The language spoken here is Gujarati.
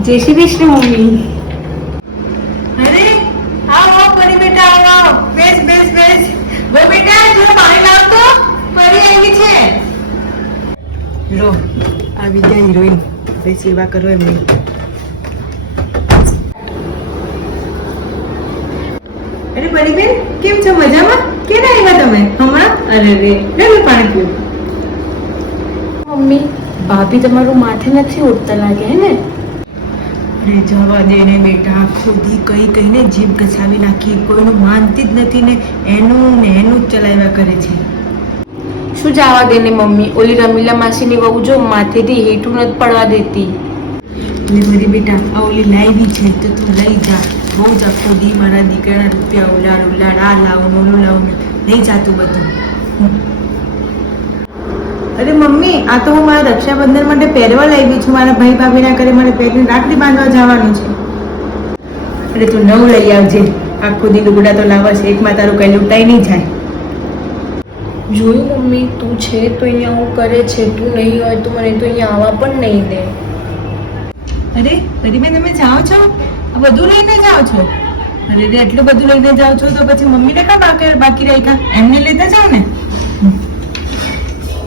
જય શ્રી કૃષ્ણ મમ્મી. અરે આવો પરી બેટા, આવો. બેસ બેસ બેસ. વો બેટા, જો પાણી લાવતો. પરી આવી છે. લો આવી ગયા હિરોઈન. બે સેવા કરો એમની. અરે પરી બેન, કેમ છો? મજામાં? ક્યારે આવ્યા તમે? હમણાં? અરે રે, લે પાણી પીવું. મમ્મી, ભાભી તમારું માથે નથી ઉઠતા લાગે હે ને? અરે જવા દે ને બેટા, આખો દી કઈ કઈને જીભ ઘસાવી નાખી. કોઈનું માનતી જ નથી ને એનું જ ચલાવ્યા કરે છે. શું જવા દે ને મમ્મી, ઓલી રમીલા માસીની વહુ જો માથેથી હેઠું નથી પડવા દેતી. એટલે મારી બેટા આ ઓલી લાવી છે તો તું લઈ જા. બહુ જ આખો દી મારા દીકરાના રૂપિયા ઉલાડ ઉલાડ, આ લાવું ઓલું લાવું, નહીં જાતું બધું. અરે મમ્મી, આ તો હું મારા રક્ષાબંધન માટે પહેરવા લાવી છું. મારા ભાઈ ભાભીના ઘરે મારે પહેરીને રાખડી બાંધવા જવાનું છે. અરે તું નવું લઈ આવજે. આખો દી લુગડા તો લાવવા છે, એકમાં તારું કઈ લૂંટાઈ નહીં જાય. જોયું મમ્મી, તું છે તો અહીંયા હું કરે છે, તું નહીં હોય તો મને તો અહીંયા આવવા પણ નહીં દે. અરે પરીબેન, તમે જાઓ છો? આ બધું લઈને જાઓ છો? અરે રે, એટલું બધું લઈને જાઓ છો તો પછી મમ્મીને કાં બાકી રાખ્યા? એમને લેતા જાઓ ને.